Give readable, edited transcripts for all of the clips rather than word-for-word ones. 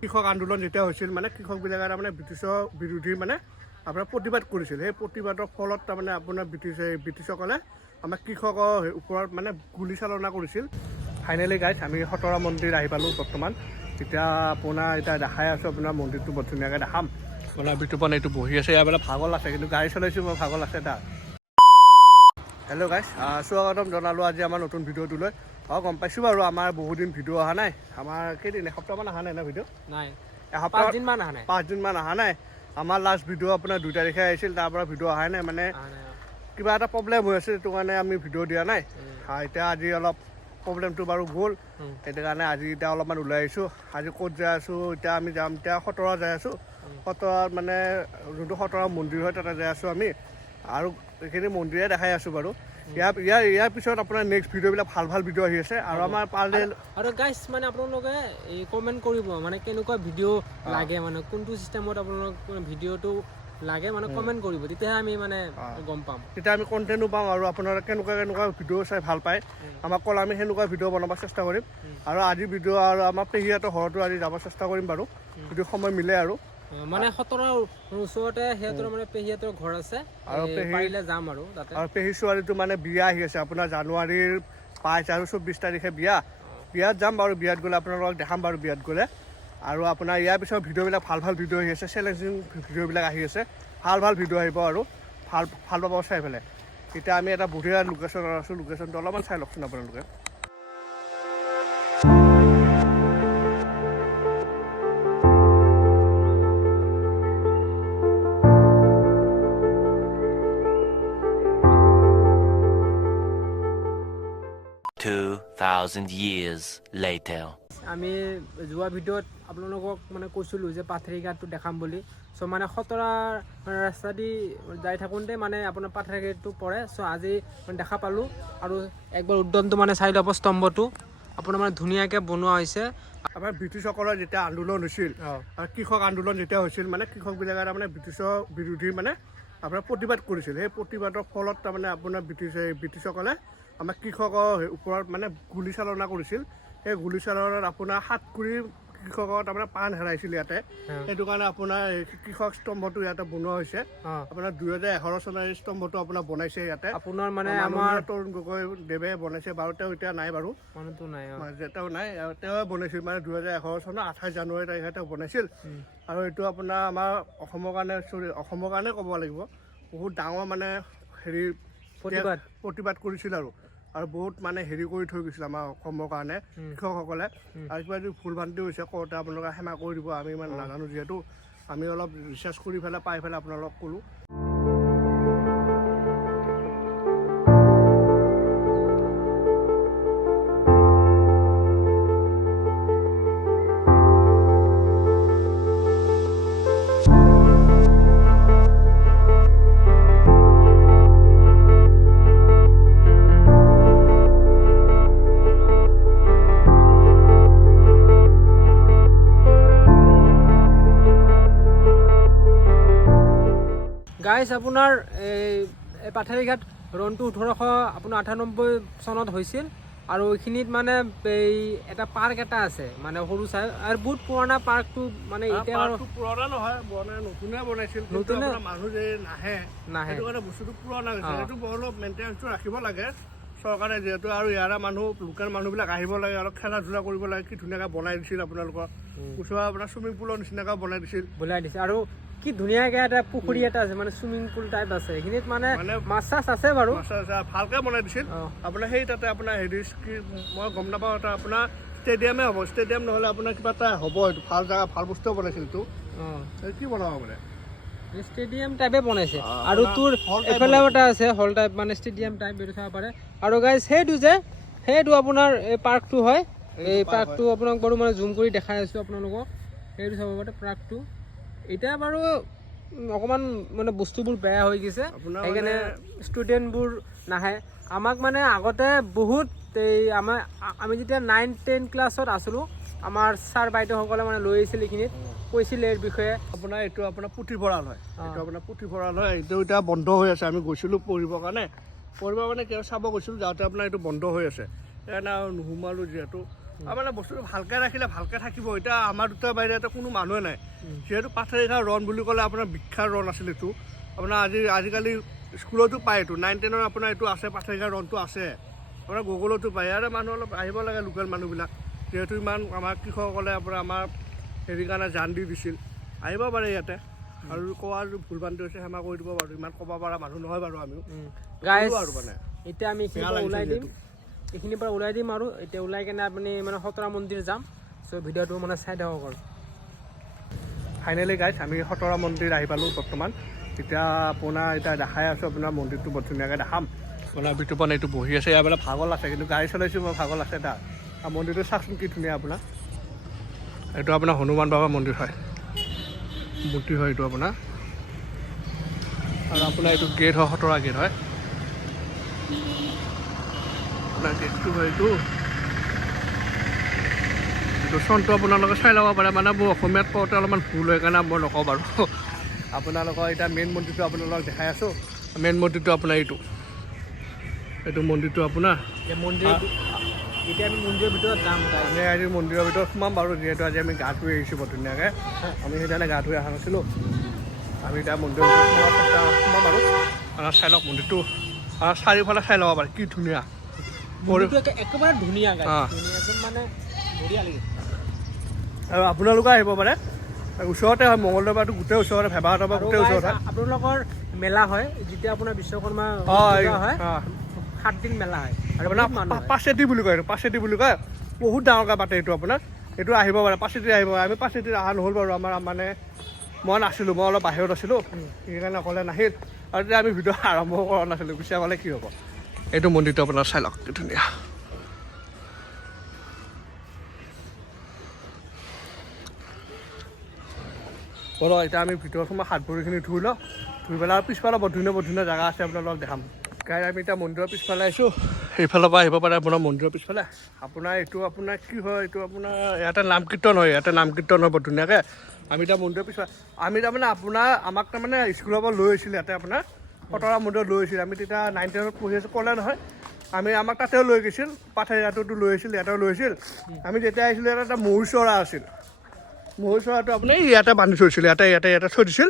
কৃষক আন্দোলন যেতিয়া হৈছিল মানে কৃষকবিলাকে তাৰমানে ব্ৰিটিছৰ বিৰোধী মানে আপোনাৰ প্ৰতিবাদ কৰিছিল। সেই প্ৰতিবাদৰ ফলত তাৰমানে আপোনাৰ ব্ৰিটিছসকলে আমাৰ কৃষকৰ ওপৰত মানে গুলীচালনা কৰিছিল। ফাইনেলি গাইজ আমি খতৰা মন্দিৰ আহি পালোঁ বৰ্তমান। এতিয়া আপোনাৰ এতিয়া দেখাই আছোঁ আপোনাৰ মন্দিৰটো বৰ ধুনীয়াকৈ দেখাম। আপোনাৰ বিতুপন এইটো বহি আছে, ইয়াৰ বোলে ভাগৰ আছে, কিন্তু গাড়ী চলাইছোঁ মই ভাগৰ আছে তাৰ। হেল্ল' গাইজ, স্বাগতম জনালোঁ আজি আমাৰ নতুন ভিডিঅ'টোলৈ। গম পাইছোঁ বাৰু আমাৰ বহুদিন ভিডিঅ' অহা নাই। আমাৰ কেইদিন এসপ্তাহমান অহা নাই ন ভিডিঅ'? নাই, এসপ্তাহ 5 দিনমান অহা নাই। 5 দিনমান অহা নাই। আমাৰ লাষ্ট ভিডিঅ' আপোনাৰ 2 তাৰিখে আহিছিল, তাৰ পৰা ভিডিঅ' অহাই নাই। মানে কিবা এটা প্ৰব্লেম হৈ আছে, সেইটো কাৰণে আমি ভিডিঅ' দিয়া নাই। এতিয়া আজি অলপ প্ৰব্লেমটো বাৰু গ'ল, সেইটো কাৰণে আজি এতিয়া অলপমান ওলাই আহিছোঁ। আজি ক'ত যাই আছোঁ, এতিয়া আমি যাম এতিয়া খতৰা যাই আছোঁ। খতৰাত মানে যোনটো খতৰা মন্দিৰ হয় তাতে যাই আছোঁ আমি, আৰু এইখিনি মন্দিৰে দেখাই আছোঁ বাৰু। ইয়াৰ পিছত আপোনাৰ নেক্সট ভিডিঅ'বিলাক ভাল ভিডিঅ' আহি আছে। আৰু আমাৰ পাৰ্লেল আৰু গাইজ মানে আপোনালোকে এই কমেণ্ট কৰিব মানে কেনেকুৱা ভিডিঅ' লাগে, মানে কোনটো চিষ্টেমত আপোনালোক ভিডিঅ'টো লাগে মানে কমেণ্ট কৰিব, তেতিয়াহে আমি মানে গম পাম, তেতিয়া আমি কণ্টেণ্টো পাম। আৰু আপোনালোকে কেনেকুৱা ভিডিঅ' চাই ভাল পায় আমাক ক'লে আমি সেনেকুৱা ভিডিঅ' বনাব চেষ্টা কৰিম। আৰু আজি ভিডিঅ' আৰু আমাৰ পেহীহঁতৰ ঘৰতো আজি যাব চেষ্টা কৰিম বাৰু, যদি সময় মিলে আৰু। মানে খতৰাৰ ওচৰতে সিহঁতৰ মানে পেহীহঁতৰ ঘৰ আছে, আৰু পাৰিলে যাম আৰু তাতে। আৰু পেহী ছোৱালীটো মানে বিয়া আহি আছে আপোনাৰ জানুৱাৰীৰ 5 আৰু 24 তাৰিখে বিয়াত যাম বাৰু। বিয়াত গ'লে আপোনালোকক দেখাম বাৰু বিয়াত গ'লে। আৰু আপোনাৰ ইয়াৰ পিছত ভিডিঅ'বিলাক ভাল ভিডিঅ' আহি আছে, চেলেঞ্জিং ভিডিঅ'বিলাক আহি আছে, ভাল ভিডিঅ' আহিব আৰু ভাল পাব চাই পেলাই। এতিয়া আমি এটা বঢ়িয়া লোকেশ্যনত আছোঁ, লোকেশ্যনটো অলপমান চাই লওকচোন আপোনালোকে। Years later. আমি যোৱা ভিডিঅ'ত আপোনালোকক মানে কৈছিলোঁ যে পাথেৰিঘাটটো দেখাম বুলি। চ' মানে খতৰাৰ মানে ৰাস্তা দি যাই থাকোঁতে মানে আপোনাৰ পাথেৰিঘাটটো পৰে। চ' আজি মানে দেখা পালোঁ, আৰু একবাৰ উদ্যানটো মানে চাই ল'ব, স্তম্ভটো আপোনাৰ মানে ধুনীয়াকৈ বনোৱা হৈছে। আমাৰ ব্ৰিটিছসকলৰ যেতিয়া আন্দোলন হৈছিল, আৰু কৃষক আন্দোলন যেতিয়া হৈছিল মানে কৃষকবিলাকে তাৰমানে ব্ৰিটিছৰ বিৰোধী মানে আপোনাৰ প্ৰতিবাদ কৰিছিল। সেই প্ৰতিবাদৰ ফলত তাৰমানে আপোনাৰ ব্ৰিটিছসকলে আমাৰ কৃষকৰ ওপৰত মানে গুলীচালনা কৰিছিল। সেই গুলীচালনাত আপোনাৰ 7 কোটি কৃষকৰ তাৰমানে প্ৰাণ হেৰাইছিল ইয়াতে। সেইটো কাৰণে আপোনাৰ কৃষক স্তম্ভটো ইয়াতে বনোৱা হৈছে। আপোনাৰ 2011 চনৰ এই স্তম্ভটো আপোনাৰ বনাইছে ইয়াতে আপোনাৰ মানে আমাৰ তৰুণ গগৈ দেৱে বনাইছে বাৰু। তেওঁ এতিয়া নাই বাৰু, মানুহটো নাই, তেওঁ নাই। তেওঁ বনাইছিল মানে 2011 চনৰ 28 জানুৱাৰী তাৰিখে তেওঁ বনাইছিল। আৰু এইটো আপোনাৰ আমাৰ অসমৰ কাৰণে ক'ব লাগিব, বহুত ডাঙৰ মানে হেৰি প্ৰতিবাদ কৰিছিল আৰু বহুত মানে হেৰি কৰি থৈ গৈছিল আমাৰ অসমৰ কাৰণে কৃষকসকলে। আৰু কিবা যদি ভুল ভ্ৰান্তি হৈছে কওঁতে আপোনালোকে ক্ষমা কৰি দিব, আমি ইমান নাজানো যিহেতু। আমি অলপ ৰিচাৰ্চ কৰি পাই আপোনালোকক ক'লোঁ। গাইজ আপোনাৰ এই পাথেৰিঘাট ৰনটো 1898 চনত হৈছিল। আৰু এইখিনিত মানে এই এটা পাৰ্ক এটা আছে, মানে সৰু চাই, আৰু বহুত পুৰণা পাৰ্কটো। মানে এতিয়া পুৰণা নহয়, নতুনে বনাইছিল, নতুনে মানুহ যে নাহে সেইটো কাৰণে বস্তুটো পুৰণা হৈছে। সেইটো অলপ মেইনটেনেঞ্চটো ৰাখিব লাগে চৰকাৰে যিহেতু। আৰু ইয়াৰে লোকেল মানুহবিলাক আহিব লাগে, অলপ খেলা ধূলা কৰিব লাগে। কি ধুনীয়াকৈ বনাই দিছিল আপোনালোকৰ ওচৰত, আপোনাৰ চুইমিং পুলৰ নিচিনাকৈ বনাই দিছে। আৰু কি ধুনীয়াকৈ এটা পুখুৰী এটা আছে, মানে চুইমিং পুল টাইপ আছে এইখিনিত, মানে মাছ চাছ আছে বাৰু, ভালকৈ বনাই দিছিল। আপোনাৰ সেই তাতে আপোনাৰ হেৰি মই গম নাপাওঁ, এটা আপোনাৰ ষ্টেডিয়ামে হ'ব। ষ্টেডিয়াম নহ'লে আপোনাৰ কিবা এটা হ'ব, এইটো ভাল জেগা, ভাল বস্তুৱে বনাইছিল। এইটো কি বনাব মানে ষ্টেডিয়াম টাইপে বনাইছে। আৰু তোৰ এফালেও এটা আছে হল টাইপ, মানে ষ্টেডিয়াম টাইপ, এইটো চাব পাৰে। আৰু গাইজ সেইটো আপোনাৰ এই পাৰ্কটো হয়। এই পাৰ্কটো আপোনাক বাৰু মানে জুম কৰি দেখাই আছোঁ আপোনালোকক, সেইটো চাব পাৰে পাৰ্কটো। এতিয়া বাৰু অকণমান মানে বস্তুবোৰ বেয়া হৈ গৈছে, সেইকাৰণে ষ্টুডেণ্টবোৰ নাহে। আমাক মানে আগতে বহুত আমি যেতিয়া 9-10 ক্লাছত আছিলোঁ, আমাৰ ছাৰ বাইদেউসকলে মানে লৈ আহিছিল, এইখিনিত কৈছিল এই বিষয়ে। এইটো আপোনাৰ পুথিভঁৰাল হয়, এইটো এতিয়া বন্ধ হৈ আছে। আমি গৈছিলোঁ পঢ়িবৰ কাৰণে কিয় চাব গৈছিলোঁ, যাওঁতে আপোনাৰ এইটো বন্ধ হৈ আছে। সেইকাৰণে আৰু নোসোমালোঁ যিহেতু। আৰু মানে বস্তুটো ভালকৈ ৰাখিলে ভালকৈ থাকিব এতিয়া আমাৰ দুটাৰ বাহিৰে এটা কোনো মানুহে নাই যিহেতু পাথেৰিঘাট ৰণ বুলি ক'লে আপোনাৰ বিখ্যাত ৰণ আছিল এইটো আপোনাৰ আজিকালি স্কুলতো পায় এইটো 9-10 আপোনাৰ এইটো আছে পাথেৰিঘাট ৰণটো আছে আপোনাৰ গুগলতো পায় ইয়াৰে মানুহ অলপ আহিব লাগে লোকেল মানুহবিলাক যিহেতু ইমান আমাৰ কৃষকসকলে আপোনাৰ আমাৰ হেৰি কাৰণে জান দি দিছিল আহিব পাৰে ইয়াতে আৰু কোৱাৰ ভুল বান্ধি হৈছে ক্ষমা কৰি দিব বাৰু ইমান ক'ব পৰা মানুহ নহয় বাৰু আমিও গাইজ আৰু মানে এতিয়া আমি এইখিনিৰ পৰা ওলাই দিম আৰু এতিয়া ওলাই কেনে আপুনি মানে খতৰা মন্দিৰ যাম চ' ভিডিঅ'টো মানে চাই থাকক আৰু ফাইনেলি গাইজ আমি খতৰা মন্দিৰ আহি পালোঁ বৰ্তমান এতিয়া আপোনাৰ এতিয়া দেখাই আছোঁ আপোনাৰ মন্দিৰটো বৰ ধুনীয়াকৈ দেখাম আপোনাৰ বিতুপন এইটো বহি আছে ইয়াৰ বোলে ভাগল আছে কিন্তু গাড়ী চলাইছোঁ মই ভাগল আছে তাৰ আৰু মন্দিৰটো চাওকচোন কি ধুনীয়া আপোনাৰ এইটো আপোনাৰ হনুমান বাবাৰ মন্দিৰ হয় মূৰ্তি হয় এইটো আপোনাৰ আৰু আপোনাৰ এইটো গেট হয় খতৰা গেট হয় আপোনাৰ গেটটো হয় এইটো চনটো আপোনালোকে চাই ল'ব পাৰে মানে মোৰ অসমীয়াত কওঁতে অলপমান ভুল হয় কাৰণে মই নকওঁ বাৰু আপোনালোকৰ এতিয়া মেইন মন্দিৰটো আপোনালোকক দেখাই আছোঁ মেইন মন্দিৰটো আপোনাৰ এইটো মন্দিৰটো আপোনাৰ এতিয়া আমি মন্দিৰৰ ভিতৰত যাম আমি আজি মন্দিৰৰ ভিতৰত সোমাম বাৰু যিহেতু আজি আমি গা ধুই আহিছোঁ বৰ ধুনীয়াকৈ আমি সেইকাৰণে গা ধুই অহা নাছিলোঁ আমি এতিয়া মন্দিৰৰ ভিতৰত সোমাম বাৰু চাই লওক মন্দিৰটো চাৰিওফালে চাই ল'ব পাৰে কি ধুনীয়া একেবাৰে ধুনীয়া মানে বঢ়িয়া লাগিছে আৰু আপোনালোকে আহিব পাৰে ওচৰতে হয় মঙলদৈৰ পৰাটো গোটেই ওচৰতে ভেবাহঁতৰ পৰা গোটেই ওচৰত হয় আপোনালোকৰ মেলা হয় যেতিয়া আপোনাৰ বিশ্বকৰ্মা হয় 7 দিন মেলা হয় আৰু আপোনাৰ পাছেটি বুলি কয় এইটো পাছেটি বুলি কয় বহুত ডাঙৰকৈ পাতে এইটো আপোনাৰ এইটো আহিব পাৰে পাছেটি আহিব আমি পাছেটিত অহা নহ'ল বাৰু আমাৰ মানে মই নাছিলোঁ মই অলপ বাহিৰত আছিলোঁ সেইকাৰণে অকলে নাহিল আৰু তেতিয়া আমি ভিডিঅ' আৰম্ভ কৰা নাছিলোঁ পিছে ক'লে কি হ'ব এইটো মন্দিৰটো আপোনাৰ চাই লওক কি ধুনীয়া ব'ল এতিয়া আমি ভিতৰত সোমাই হাত ভৰিখিনি ধুই লওঁ ধুই পেলাই আৰু পিছফালে বৰ ধুনীয়া জেগা আছে আপোনালোকক দেখাম গাই আমি এতিয়া মন্দিৰৰ পিছফালে আহিছোঁ সেইফালৰ পৰা আহিব পাৰে আপোনাৰ মন্দিৰৰ পিছফালে আপোনাৰ এইটো আপোনাৰ কি হয় এইটো আপোনাৰ ইয়াতে নাম কীৰ্তন হয় বৰ ধুনীয়াকৈ আমি এতিয়া মন্দিৰৰ পিছফালে আমি তাৰমানে আমাক তাৰমানে স্কুলৰ পৰা লৈ আহিছিল ইয়াতে আপোনাৰ খতৰা মন্দিৰত লৈ আহিছিল আমি তেতিয়া 9-10 পঢ়ি আছোঁ ক'লে নহয় আমাক তাতেও লৈ গৈছিল পাথেৰিঘাটতো লৈ আহিছিল ইয়াতেও লৈ আহিছিল আমি যেতিয়া আহিছিলোঁ ইয়াতে এটা ময়ূৰ চৰা আছিল ময়ূৰ চৰাটো আপুনি ইয়াতে বান্ধি থৈছিল ইয়াতে থৈ দিছিল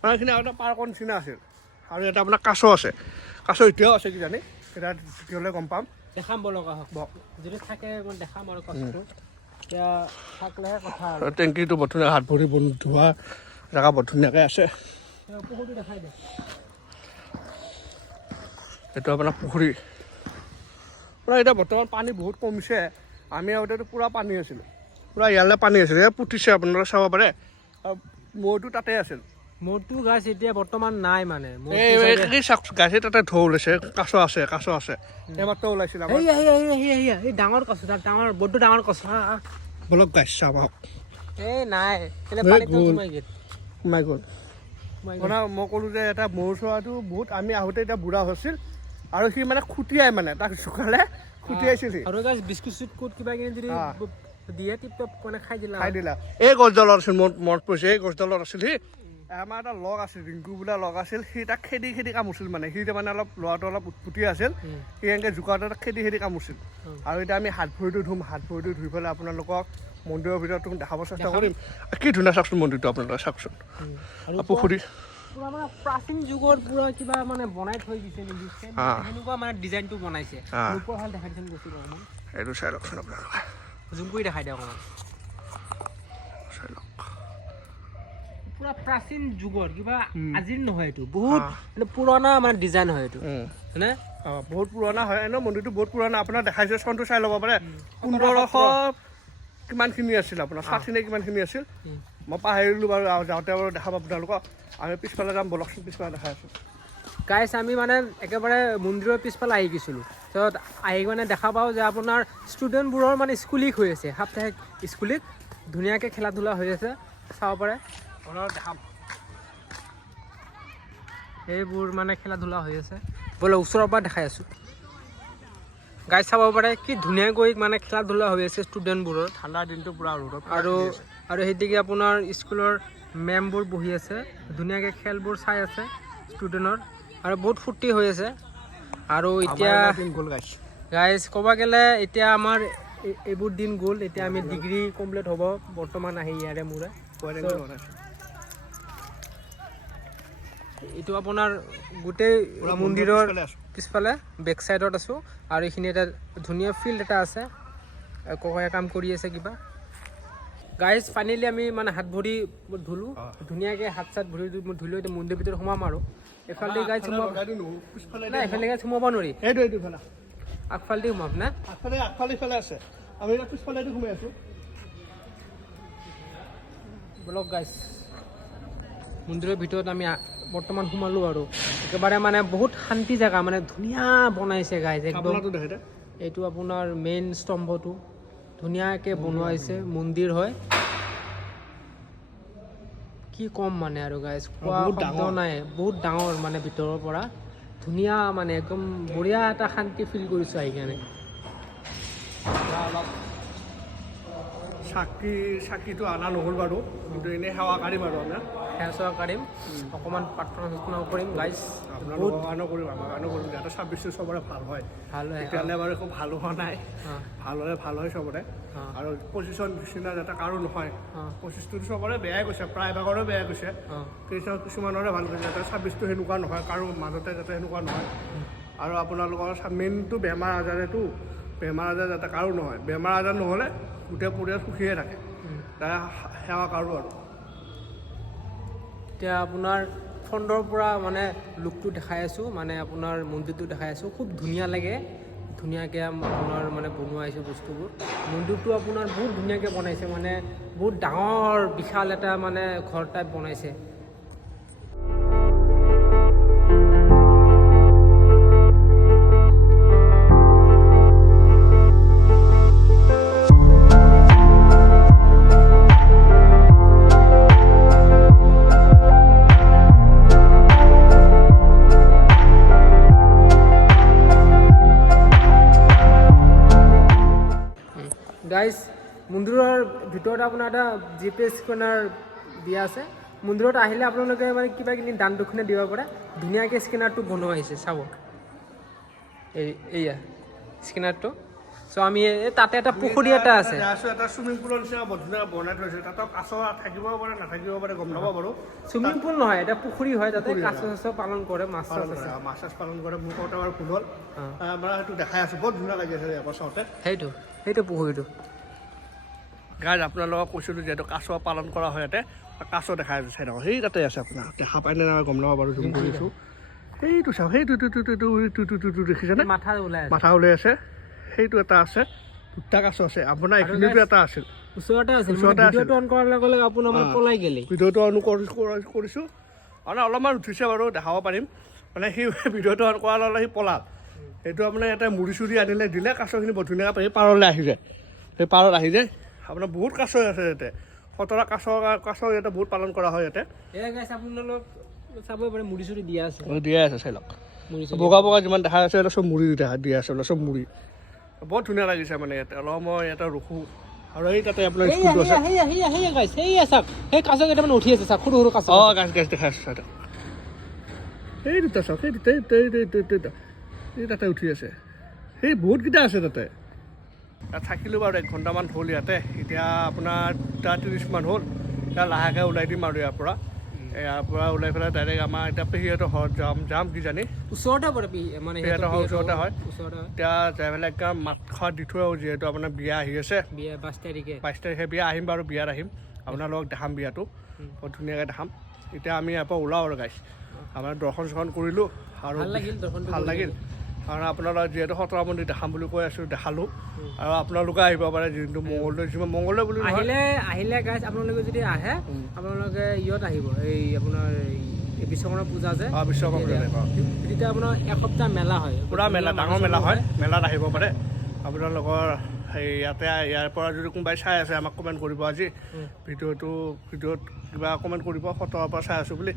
মানে এইখিনি আৰু এটা পাৰ্কৰ নিচিনা আছিল আৰু ইয়াতে আপোনাৰ কাছ আছে কাছ এতিয়াও আছে কিজানি এতিয়া তেতিয়াহ'লে গম পাম দেখাম বলগা হওক যদি থাকে মই দেখাম আৰু কাছটো এতিয়া থাকিলেহে কথা আৰু টেংকিটো বৰ ধুনীয়া হাত ভৰি ধোৱা জেগা বৰ ধুনীয়াকৈ আছে পুখুৰীটো দেখাই দে এইটো আপোনাৰ পুখুৰী পূৰা এতিয়া বৰ্তমান পানী বহুত কমিছে আমি আগতেতো পূৰা পানী আছিলোঁ পূৰা ইয়ালৈ পানী আছিলে পুতিছে আপোনালোকে চাব পাৰে আৰু মৈটো তাতে আছিল মূৰটো গাছ এতিয়া বৰ্তমান নাই মানে এই চাওক গাছে তাতে ঢৌ ওলাইছে কাছ আছে এইমাত্ৰ ওলাইছিল এই ডাঙৰ কছ বড্ড ডাঙৰ কছ বলক গাছ চাব এই নাই সোমাই গ'ল মানে মই ক'লোঁ যে এটা ময়ূৰ চৰাটো বহুত আমি আহোঁতে এতিয়া বুঢ়া হৈছিল আৰু সি মানে খুটিয়াই মানে তাক জোকালে খুটিয়াইছিল সি আৰু গাছ বিস্কুট চিস্কুট কিবা কিনি যদি দিয়ে টিপ টপ মানে খাই দিলা এই গছডালত আছিল মনত পৰিছে এই গছডালত আছিল সি আমাৰ এটা লগ আছিল ৰিংকু বোলা লগ আছিল সি তাক খেদি কামুৰিছিল মানে সি মানে অলপ ল'ৰাটো অলপ উৎপতীয়া আছিল সি এনেকৈ জোকাওঁতে তাক খেদি কামুৰিছিল আৰু এতিয়া আমি হাত ভৰিটো ধুই পেলাই আপোনালোকক মন্দিৰৰ ভিতৰত দেখাব চেষ্টা কৰিম কি ধুনীয়া চাওকচোন মন্দিৰটো আপোনালোকে চাওকচোন পুখুৰী পুৰা মানে প্ৰাচীন যুগৰ পুৰা কিবা মানে বনাই থৈ দিছে নেকি সেনেকুৱা মানে ডিজাইনটো বনাইছে ওপৰ ভাল দেখাই দিছে গৈছিল এইটো চাই লওকচোন আপোনালোকে জুম কৰি দেখাই দিয়ক অকণমান চাই লওক পুৰা প্ৰাচীন যুগৰ কিবা আজিৰ নহয় এইটো বহুত মানে পুৰণা মানে ডিজাইন হয় এইটো হয়নে বহুত পুৰণা হয় এনেও মন্দিৰটো বহুত পুৰণা আপোনাৰ দেখাইছে চনটো চাই ল'ব পাৰে 1500 কিমানখিনি আছিল আপোনাৰ 60 নে কিমানখিনি আছিল মই পাহৰিলোঁ বাৰু যাওঁতে বাৰু দেখাব আপোনালোকক আমি পিছফালে যাম বলকচোন পিছফালে দেখাই আছোঁ গাইছ আমি মানে একেবাৰে মন্দিৰৰ পিছফালে আহি গৈছিলোঁ তাৰপিছত আহি মানে দেখা পাওঁ যে আপোনাৰ ষ্টুডেণ্টবোৰৰ মানে স্কুলিক হৈ আছে সাপ্তাহিক স্কুলিক ধুনীয়াকৈ খেলা ধূলা হৈ আছে চাব পাৰে দেখাম এইবোৰ মানে খেলা ধূলা হৈ আছে বোলে ওচৰৰ পৰা দেখাই আছোঁ গাইছ চাব পাৰে কি ধুনীয়াকৈ মানে খেলা ধূলা হৈ আছে ষ্টুডেণ্টবোৰৰ ঠাণ্ডাৰ দিনটো পূৰা ৰ'দত আৰু সেইদিকে আপোনাৰ স্কুলৰ মেমবোৰ বহি আছে ধুনীয়াকৈ খেলবোৰ চাই আছে ষ্টুডেণ্টৰ আৰু বহুত ফূৰ্তি হৈ আছে আৰু এতিয়া গাইছ ক'ব গ'লে এতিয়া আমাৰ এইবোৰ দিন গ'ল এতিয়া আমি ডিগ্ৰী কমপ্লিট হ'ব বৰ্তমান আহি ইয়াৰে মোৰে এইটো আপোনাৰ গোটেই মন্দিৰৰ পিছফালে বেক চাইডত আছোঁ আৰু এইখিনি এটা ধুনীয়া ফিল্ড এটা আছে ককাই কাম কৰি আছে কিবা গাইজ ফাইনেলি আমি মানে হাত ভৰি ধুলোঁ ধুনীয়াকৈ হাত চাত ভৰি ধুলোঁ এতিয়া মন্দিৰৰ ভিতৰত সোমাম আৰু এইফালে গাইজ সোমাব নাই এইফালে গাইজ সোমাব নোৱাৰি আগফালেদি সোমাম না আগফালে ইফালে আছে আমি পিছফালে সোমাই আছোঁ বলক গাইজ মন্দিৰৰ ভিতৰত আমি বৰ্তমান সোমালোঁ আৰু একেবাৰে মানে বহুত শান্তি জেগা মানে ধুনীয়া বনাইছে গাইজ একদম এইটো আপোনাৰ মেইন স্তম্ভটো ধুনীয়াকৈ বনোৱা হৈছে মন্দিৰ হয় কি ক'ম মানে আৰু গাইজ কোৱা শব্দ নাই বহুত ডাঙৰ মানে ভিতৰৰ পৰা ধুনীয়া মানে একদম বঢ়িয়া এটা শান্তি ফিল কৰিছোঁ আহি কাৰণে চাকিটো অনা নহ'ল বাৰু কিন্তু এনেই সেৱা কাঢ়িম আৰু আমাৰ সেৱা চেৱা কাঢ়িম অকণমান প্ৰাৰ্থনা কৰিম গাইজ বহুত কাৰণেও কৰিম আমাৰ কাৰণেও কৰিম যাতে 26টো চবৰে ভাল হয় তেতিয়াহ'লে বাৰু একো ভাল হোৱা নাই ভাল হ'লে ভাল হয় চবৰে আৰু 25ৰ নিচিনা যাতে কাৰো নহয় 25টো চবৰে বেয়াই গৈছে প্ৰায়ভাগৰে বেয়া গৈছে কিছুমানৰে ভাল গৈছে যাতে 26টো সেনেকুৱা নহয় কাৰো মাজতে যাতে সেনেকুৱা নহয় আৰু আপোনালোকৰ মেইনটো বেমাৰ আজাৰেতো বেমাৰ আজাৰ যাতে কাৰো নহয় বেমাৰ আজাৰ নহ'লে গোটেই পৰিয়াল সুখীয়ে থাকে তাৰে সেৱা কাৰো আৰু এতিয়া আপোনাৰ ফ্ৰণ্টৰ পৰা মানে লুকটো দেখাই আছোঁ মানে আপোনাৰ মন্দিৰটো দেখাই আছোঁ খুব ধুনীয়া লাগে ধুনীয়াকৈ আপোনাৰ মানে বনোৱা হৈছে বস্তুবোৰ মন্দিৰটো আপোনাৰ বহুত ধুনীয়াকৈ বনাইছে মানে বহুত ডাঙৰ বিশাল এটা মানে ঘৰ টাইপ বনাইছে গাইজ মন্দিৰৰ ভিতৰত আপোনাৰ এটা জিপিএছ স্কেনাৰ দিয়া আছে মন্দিৰত আহিলে আপোনালোকে মানে কিবা কিনি দান দক্ষিণা দিব পাৰে ধুনীয়াকৈ স্কেনাৰটো বনোৱা হৈছে চাব এইয়া স্কেনাৰটো চ' আমি তাতে এটা পুখুৰী এটা আছে এটা চুইমিং পুলৰ নিচিনা বনাই থৈছে তাতো কাছ থাকিব পাৰে নাথাকিব পাৰে গম নাপাব বাৰু চুইমিং পুল নহয় এটা পুখুৰী হয় তাতে কাছ চাছ পালন কৰে মাছ চাছ পালন কৰে মোৰ কওঁতে বাৰু ভুল হ'ল আমাৰ সেইটো দেখাই আছোঁ বহুত ধুনীয়া লাগি আছে এবাৰ চাওঁতে সেইটো পুখুৰীটো গাইজ আপোনালোকক কৈছিলোঁ যিহেতু কাছ পালন কৰা হয় ইয়াতে কাছ দেখাই আছে চাই সেই তাতে আছে আপোনাৰ দেখা পাই নে গম নাপাব বাৰু জুম কৰিছোঁ সেইটো চাওক সেইটো দেখিছেনে মাথা ওলাই আছে সেইটো এটা আছে দুটা কাছ আছে আপোনাৰ এইখিনিতো এটা আছিল ওচৰতে আছিল ভিডিঅ'টো অন কৰাৰ লগে লগে আপোনাৰ মানে পলাই গ'লে ভিডিঅ'টো অন কৰিছোঁ মানে অলপমান উঠিছে বাৰু দেখাব পাৰিম মানে সি ভিডিঅ'টো অন কৰাৰ লগে সি পলাল সেইটো আপোনাৰ এটা মুড়ি চুৰি আনিলে দিলে কাছখিনি বৰ ধুনীয়াকৈ সেই পাৰলৈ আহি যায় সেই পাৰত আহি যায় আপোনাৰ বহুত কাছ আছে ইয়াতে 17 কাছ ইয়াতে বহুত পালন কৰা হয় ইয়াতে আপোনালোক চাব পাৰে মুড়ি চুৰি দিয়া আছে চাই লওক বগা বগা যিমান দেখা আছে চব মুড়ি দিয়া আছে চব মুড়ি বহুত ধুনীয়া লাগিছে মানে ইয়াতে অলপ মই ইয়াতে ৰখোঁ আৰু এই তাতে আপোনাৰ স্কুলটো আছে সেই কাছ কেইটামান উঠি আছে চাওক সৰু সৰু কাছ গাছ দেখাই আছে সেই দুটা চাওক সেই দুটা এই তাতে উঠি আছে সেই বহুতকেইটা আছে তাতে থাকিলোঁ বাৰু 1 ঘণ্টামান হ'ল ইয়াতে এতিয়া আপোনাৰ 2:30 মান হ'ল এতিয়া লাহেকৈ ওলাই দিম আৰু ইয়াৰ পৰা ওলাই পেলাই ডাইৰেক্ট আমাৰ এতিয়া পেহীহঁতৰ ঘৰত যাম কিজানি ওচৰতে পৰে মানে পেহীহঁতৰ ঘৰ ওচৰতে হয় এতিয়া যাই পেলাই একদম মাত খোৱা দি থৈ আহোঁ যিহেতু আপোনাৰ বিয়া আহি আছে 22 তাৰিখে বিয়া আহিম বাৰু বিয়াত আহিম আপোনালোকক দেখাম বিয়াটো বহুত ধুনীয়াকৈ দেখাম এতিয়া আমি ইয়াৰ পৰা ওলাওঁ আৰু গাইছ আমাৰ দৰ্শন চৰ্শন কৰিলোঁ আৰু ভাল লাগিল কাৰণ আপোনালোক যিহেতু খতৰা মন্দিৰ দেখাম বুলি কৈ আছোঁ দেখালোঁ আৰু আপোনালোকে আহিব পাৰে যিহেতু মংগলদৈ বুলি আহিলে গাইজ আপোনালোকে যদি আহে আপোনালোকে ইয়াত আহিব এই আপোনাৰ বিশ্বকৰ্মা পূজা যে বিশ্বকৰ্মা তেতিয়া আপোনাৰ এসপ্তাহ মেলা হয় পূৰা মেলা ডাঙৰ মেলা হয় মেলাত আহিব পাৰে আপোনালোকৰ সেই ইয়াতে ইয়াৰ পৰা যদি কোনোবাই চাই আছে আমাক কমেণ্ট কৰিব আজি ভিডিঅ'ত কিবা কমেণ্ট কৰিব খতৰাৰ পৰা চাই আছোঁ বুলি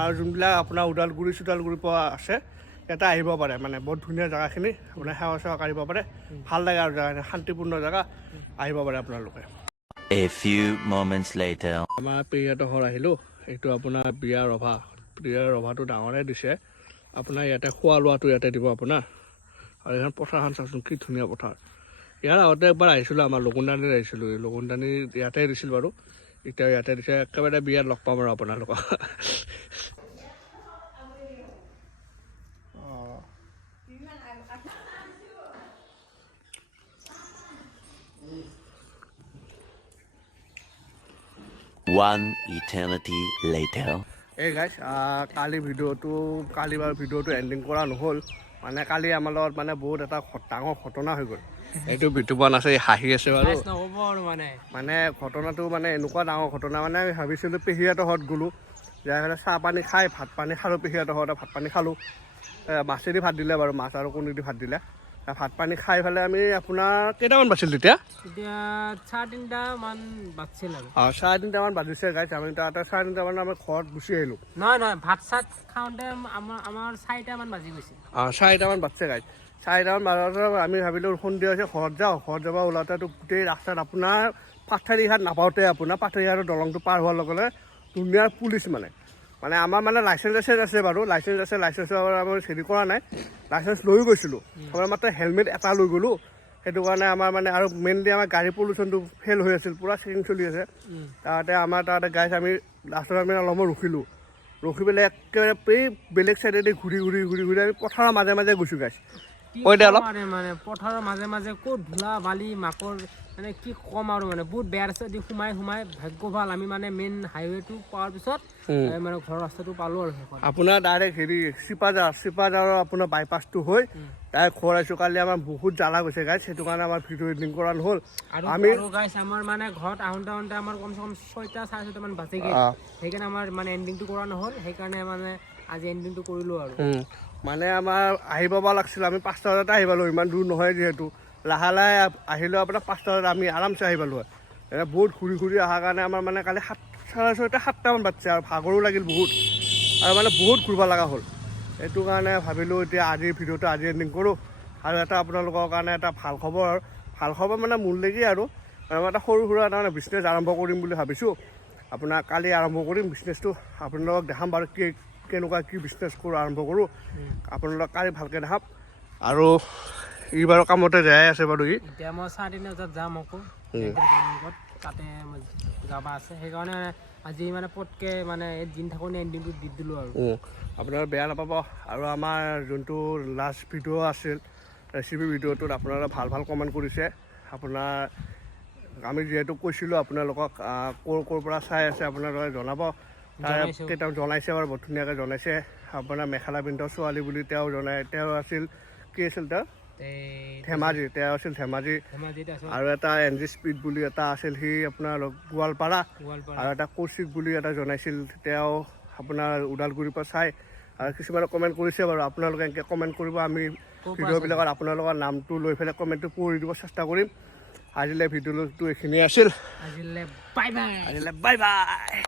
আৰু যোনবিলাক আপোনাৰ ওদালগুৰিৰ পৰা আছে ইয়াতে আহিব পাৰে মানে বহুত ধুনীয়া জেগাখিনি আপোনাৰ সেৱা চেৱা কাঢ়িব পাৰে ভাল লাগে আৰু জেগাখিনি শান্তিপূৰ্ণ জেগা আহিব পাৰে আপোনালোকে আমাৰ পেহীহঁতৰ ঘৰ আহিলোঁ এইটো আপোনাৰ বিয়াৰ ৰভাটো ডাঙৰে দিছে আপোনাৰ ইয়াতে খোৱা লোৱাটো ইয়াতে দিব আপোনাৰ আৰু এইখন পথাৰখন চাওকচোন কি ধুনীয়া পথাৰ ইয়াৰ আগতে একবাৰ আহিছিলোঁ আমাৰ লগুণদানীত আহিছিলোঁ লগুণদানী ইয়াতে দিছিল বাৰু এতিয়া ইয়াতে দিছে একেবাৰে বিয়াত লগ পাম আৰু আপোনালোকক One eternity later. এই গাইছ কালি বাৰু ভিডিঅ'টো এণ্ডিং কৰা নহ'ল মানে কালি আমাৰ লগত মানে বহুত এটা ডাঙৰ ঘটনা হৈ গ'ল এইটো বিতুপন আছে হাঁহি আছে বাৰু মানে ঘটনাটো মানে এনেকুৱা ডাঙৰ ঘটনা মানে আমি ভাবিছিলোঁ পেহীহঁতৰ ঘৰত গ'লোঁ যাই পেলাই চাহ পানী খাই ভাত পানী খালোঁ পেহীহঁতৰ ঘৰতে ভাত পানী খালোঁ মাছেদি ভাত দিলে বাৰু মাছ আৰু কণী দি ভাত দিলে ভাত পানী খাই পেলাই আমি আপোনাৰ কেইটামান বাজিছিল তেতিয়া 3:30মান বাজিছিল আৰু 3:30মান বাজিছে গাইছ আমি তাতে 3:30মান আমি ঘৰত গুচি আহিলোঁ নহয় ভাত চাত খাওঁতে আমাৰ 4টামান বাজি গৈছিল 4টামান বাজিছে গাইছ 4টামান বাজোতে আমি ভাবিলোঁ সন্ধিয়া হৈছে ঘৰত যাওঁ ঘৰত যাব ওলাওঁতেতো গোটেই ৰাস্তাত আপোনাৰ পাথাৰিঘাট নাপাওঁতে আপোনাৰ পাথাৰিঘাটৰ দলংটো পাৰ হোৱাৰ লগে লগে দুনিয়াৰ পুলিচ মানে আমাৰ মানে লাইচেঞ্চ আছে বাৰু লাইচেঞ্চৰ আমি হেৰি কৰা নাই লাইচেঞ্চ লৈও গৈছিলোঁ আমাৰ মাত্ৰ হেলমেট এটা লৈ গ'লোঁ সেইটো কাৰণে আমাৰ মানে আৰু মেইনলি আমাৰ গাড়ী পলিউশ্যনটো ফেইল হৈ আছিল পূৰা চেকিং চলি আছে তাতে আমাৰ তাতে গাইছ আমি লাষ্টত আমি অলপমান ৰখি পেলাই একেবাৰে এই বেলেগ চাইডেদি ঘূৰি আমি পথাৰৰ মাজে মাজে গৈছোঁ গাইছ কৈ দে অলপ মানে পথাৰৰ মাজে মাজে ক'ত ধূলা বালি মাকৰ মানে কি ক'ম আৰু মানে বহুত বেয়া ৰাস্তাদি সোমাই ভাগ্য ভাল আমি মানে মেইন হাইৱেটো পোৱাৰ পিছত মানে ঘৰৰ ৰাস্তাটো পালোঁ আৰু আপোনাৰ ডাইৰেক্ট হেৰি চিপাঝাৰৰ আপোনাৰ বাইপাছটো হৈ ডাইৰেক্ট ঘৰ আহিছোঁ কালি আমাৰ বহুত জ্বালা গৈছে গাইছ সেইটো কাৰণে আমাৰ ভিডিঅ' এডিটিং কৰা নহ'ল আমি গাইছ আমাৰ মানে ঘৰত আহোঁতে আমাৰ কমচে কম 6টা 6:30মান বাজেগৈ সেইকাৰণে আমাৰ মানে এণ্ডিংটো কৰা নহ'ল সেইকাৰণে মানে আজি এণ্ডিংটো কৰিলোঁ আৰু মানে আমাৰ আহিব পাব লাগিছিল আমি 5টা বজাতে আহি পালোঁ ইমান দূৰ নহয় যিহেতু লাহে আহিলেও আপোনাৰ 5টা বজাত আমি আৰামছে আহি পালোঁ হয় বহুত ঘূৰি অহাৰ কাৰণে আমাৰ মানে কালি 7:30-7টামান বাজিছে আৰু ভাগৰো লাগিল বহুত আৰু মানে বহুত ঘূৰিব লগা হ'ল সেইটো কাৰণে ভাবিলোঁ এতিয়া আজিৰ ভিডিঅ'টো আজি এণ্ডিং কৰোঁ আৰু এটা আপোনালোকৰ কাৰণে এটা ভাল খবৰ মানে মূললেকি আৰু এটা সৰু সুৰা এটা মানে বিজনেছ আৰম্ভ কৰিম বুলি ভাবিছোঁ আপোনাৰ কালি আৰম্ভ কৰিম বিজনেছটো আপোনালোকক দেখাম বাৰু কেনেকুৱা কি বিজনেছ আৰম্ভ কৰোঁ আপোনালোকক কালি ভালকৈ দেখাম আৰু ই বাৰু কামতে যাই আছে বাৰু এতিয়া মই 3:30 বজাত যাম আকৌ তাতে যাব আছে সেইকাৰণে আজি মানে পটকৈ মানে দিন থাকোঁতে এণ্ডিংটো দি দিলোঁ আৰু আপোনালোকে বেয়া নাপাব আৰু আমাৰ যোনটো লাষ্ট ভিডিঅ' আছিল ৰেচিপি ভিডিঅ'টোত আপোনালোকে ভাল কমেণ্ট কৰিছে আপোনাৰ আমি যিহেতু কৈছিলোঁ আপোনালোকক ক'ৰ পৰা চাই আছে আপোনালোকে জনাব তেওঁ জনাইছে বাৰু বহুত ধুনীয়াকৈ জনাইছে আপোনাৰ মেখেলা পিন্ধা ছোৱালী বুলি তেওঁ আছিল কি আছিল ধেমাজি আৰু এটা NG স্পীড বুলি এটা আছিল সি আপোনাৰ গোৱালপাৰা আৰু এটা কৌশিক বুলি এটা জনাইছিল তেওঁ আপোনাৰ ওদালগুৰিৰ পৰা চাই আৰু কিছুমানে কমেণ্ট কৰিছে বাৰু আপোনালোকে এনেকৈ কমেণ্ট কৰিব আমি ভিডিঅ'বিলাকত আপোনালোকৰ নামটো লৈ পেলাই কমেণ্টটো পঢ়ি দিব চেষ্টা কৰিম আজিলৈ ভিডিঅ'টো এইখিনিয়ে আছিল আজিলৈ বাই বাই